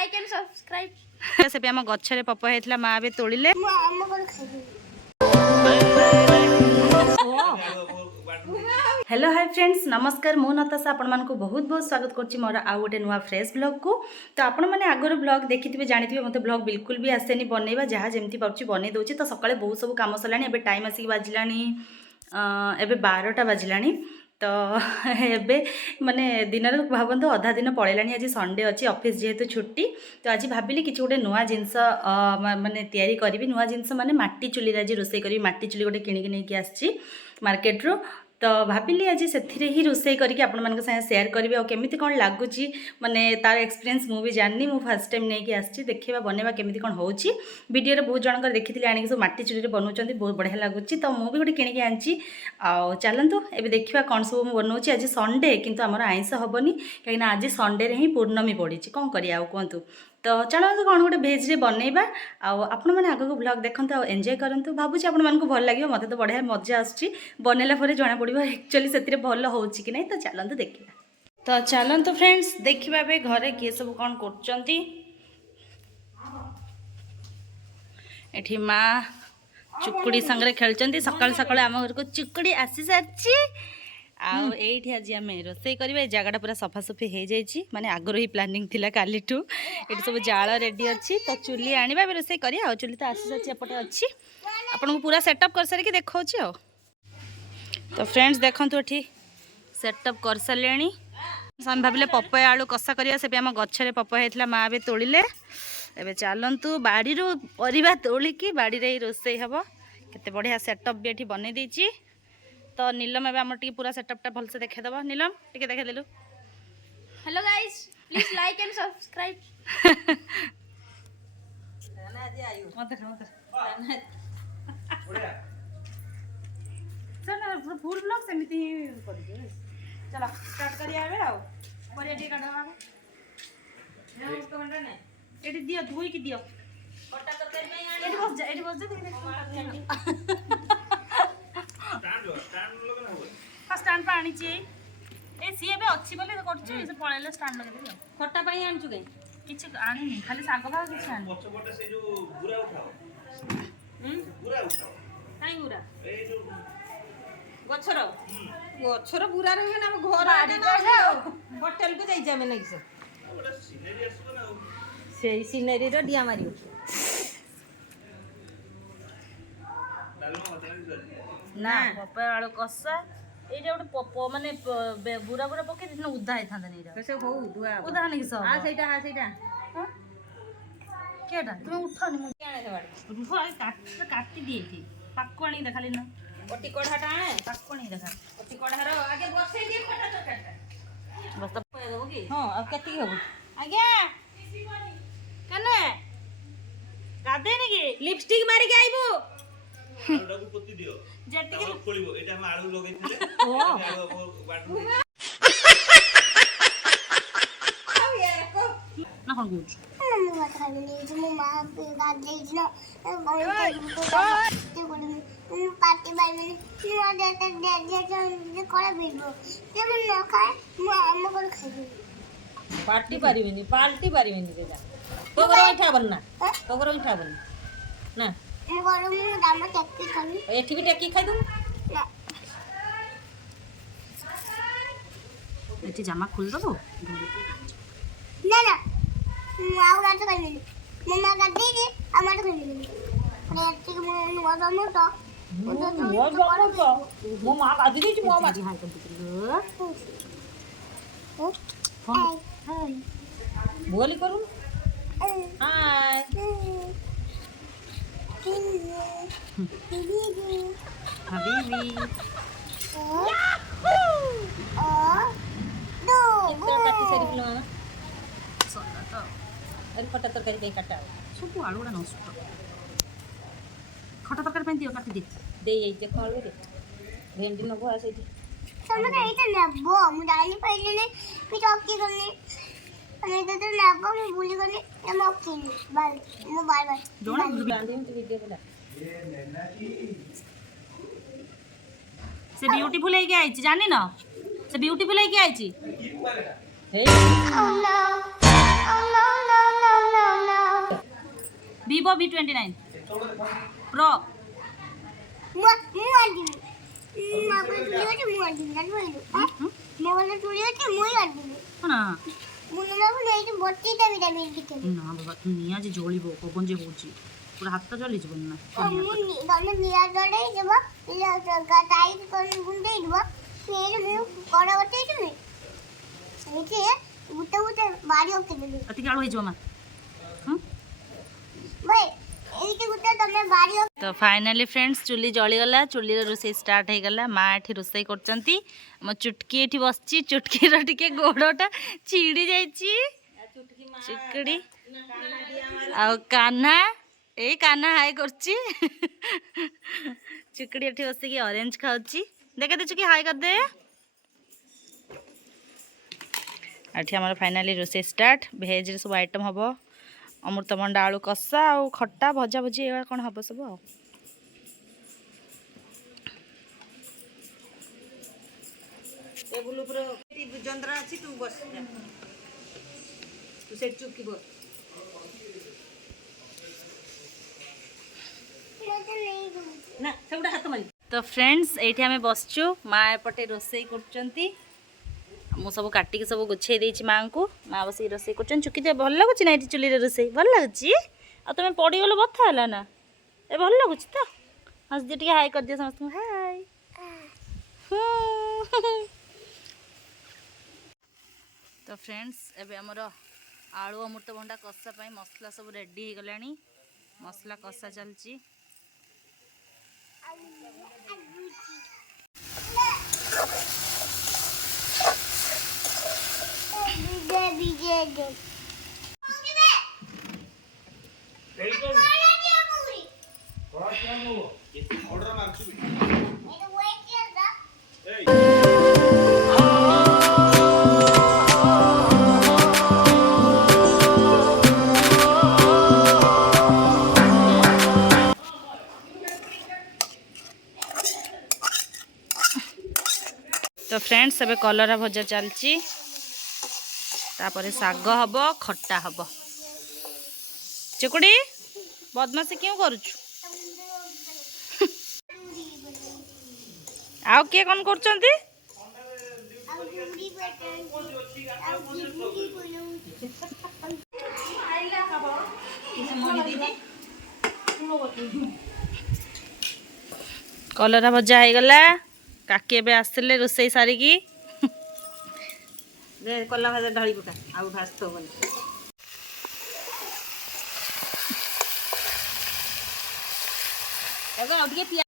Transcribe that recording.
Like and subscribe से आम गछरे papaya होता माँ भी तोड़िले हेलो हाय फ्रेंड्स नमस्कार मु नताशा आपण मानक बहुत बहुत स्वागत करछि मोर आ गोटे नुआ फ्रेश ब्लॉग को। तो आपण मैंने आगर ब्लॉग देखिथिबे जानिथिबे मते ब्लॉग बिल्कुल भी आसेनी बनैबा जहाँ जेमती पाउछि बनै दउछि। तो सकाळे बहुत सब काम सलानी एबे टाइम आसी बाजिलानी एबे 12टा बाजिलानी। तो एबे माने दिन भावतु अधा दिन पड़ेलानी आज संडे अच्छी ऑफिस जेहेतु छुट्टी। तो आज भाविली कि गोटे नुआ जिनस माने तैयारी करी नुआ जिनस माने माटी चुली आज रोसे करी माटी चुली गोटे किणिकी नहीं आसी मार्केट रू। तो भाविली आज से ही रोसे करके आपण मान साथ सेयार करी और केमी कौन लगुच माने तार एक्सपीरियंस मुझे जाननी मु फर्स्ट टाइम नहीं आसी देखा बनवा केमी कौन हो वीडियो बहुत जनकर देखी आनी सब माटी चुली बनाऊँ बहुत बढ़िया लगुच। तो मुझे गोटे किणिकी आनी आउ चलतु ए देखा कौन सब मुझे बनाऊँ। आज संडे किंतु आमर आइंस हेनी कहीं आज संडे ही पूर्णमी पड़ी कौन करिया कहतु। तो चलते कौन गोटे भेज बनइबा आपण मैंने आगे ब्लॉग देखते और एंजॉय करूँ। भावुँ आपण मानक भल लगे मत तो बढ़िया मजा आसूँ बनैला जना पड़ो एक्चुअली से भल हो कि नहीं। तो चलते देखा। तो चलतु फ्रेंड्स देखा घरे किए सब कौन कर माँ चुकुड़ी संगे खेलुंट सकाल सकाल आम घर को चुकुड़ी आसी सारी आउ एठी आज आम रोसे करवा जगटा पूरा सफासफी हो जाए माने आगर ही प्लानिंग थिला काली ठू ये सब जाल रेडी अच्छी। तो चुली आनिबा रोसे करिया चुली तो आसी सारी एपटे अच्छी आपन को पूरा सेटअप कर सारिकी देखा। तो फ्रेंड्स देखंतु एठी सेटअप कर सारे हम भाविले पपया आलू कषा करिया से आम गछरे पपया होता माँ भी तोड़िले एबे चलतु बाड़ी परिबा तोलिकी बाड़ी रे रोसे हम केते बढ़िया सेटअप भी एठी बनै देछि। तो नीलम एबे हमर टी पूरा सेटअपटा भल से देखे दबा नीलम टिके देखे देलु। Hello guys please like and subscribe चल फुल ब्लॉग सेमिति ही कर दे। चलो स्टार्ट करिया एबे आउ परिया टी काढवा ने उसको मंडा ने एटी दियो धोई की दियो कटा तरकारी में एटी बस जा स्टैंड पे आनी ए सी एबे अच्छी बोले करछि से पळेले स्टैंड लगे दियो खट्टा पई आनछु के किछ आनी खाली साग भाग किछ आनी पछ पटे से जो गुरा उठाओ गुरा उठाओ काई गुरा ए जो गछर बुरा रहे ना घर आड़ी होटल को जाई जामे नहीं से ओटा सीनरी आसो ना से सीनरी रो डिया मारियो ना पपया आलू कषा ये जो गोटे माने बुरा बुरा पके दिन उदा होता नहीं कैसे हो उदा नहीं सब हां सेटा केटा तुम उठनी मुझे आने से बाड़ी काटी दिए थी पाको आनी देखा लेना ओटी कोढ़ाटा आने पाको आनी देखा ओटी कोढ़ार आगे बसै दिए खटा तरकाटा बस तो देबो की हां अब कति होबो आज्ञा कने गादे नि की लिपस्टिक मारी के आइबो आलू पोती दियो जेति के खोलिबो एटा हम आलू लगैथिले ओ बाटू आओ यार को ना कोन गुड मम्मी बात खाली जो मां गादे इतना ते बोले पार्टी बाई में नुआ डेटा दे जे कोला बिलबो ते मन न खाए मु हम को खाइबो पार्टी पारिबेनी बेटा तो करो इठा बनना तो करो इठा बनना ना मु गरम मु दामा टेकी खाली एठी भी टेकी खाइ दू ना एठी जामा खोल दबो ना ना मु आउ गाट खाइबेनी मम्मा गाडी दे आमार खाइबेनी अरे एठी मु नुआ दामा तो मो मां गाडी दे मो मां हाय कर हाय बोली करू हाय हबीबी खटा तरकारी काटा सब आलू गुड़ा नष्ट खटा तरकारी दियो काटी दे देख आलू रे भेंडी नबो आसे तमने एटा नबो मु डाली पहिले ने फिर ऑकी करनी अने तो नबो मु भूली करनी ए मक्की बाय मु bye bye don't branding video बना से ब्यूटीफुल है क्या आइची जानी ना से ब्यूटीफुल है क्या आइची हे oh no no no no Vivo V29 Pro ना बाबा तू निया जे जलिब पवन जे होची पूरा हाथ जली जीवन ना अति कालो हो मा तो फाइनाली फ्रेंड्स चुली जलीगला चुली रोसे स्टार्ट हो गला माँ एठी रोसे करचंती मो चुटकी एठी बसची चुटकी रो टिके गोड़टा छिड़ी जाईची चिकड़ी आ कान्हा ए कान्हा हाय करची चिकड़ी एठी बस की ऑरेंज खाउची देखे दे चुकी हाय कर दे एठी हमर फाइनाली रोसे स्टार्ट भेज रे सब आइटम हबो अमृतभंडा आलू कषा आ खट्टा भजा भजी एवं कौन हम सब तो फ्रेंड्स ये आम बसचु माँ एपटे रोसे कर मु सब काटिक सब गुछे देछि माँ को माँ बस रोसे कर चुकी दे भल लगुच ना चुली रोसे भल लगुच आ तुम पड़गल बथा है ना ए भल लगुच तो हस दी हाई कर दियो समस्त हाय तो फ्रेंड्स एबे हमर आलू अमृतभंडा कषा पाई मसला सब रेडी हो गलानी मसला कषा चलची तो फ्रेंड्स एबे कलरा भजा चलची तापरे साग हब खट्टा हब चिकुड़ी बदमाशी क्यों करुचु आउ किए कौन करचंती कलरा भजा हो गला काकी एबे आसले रोसई सारिकी कला भाजा ढाली पका आउ भास्त बन एबे आ टिके पिया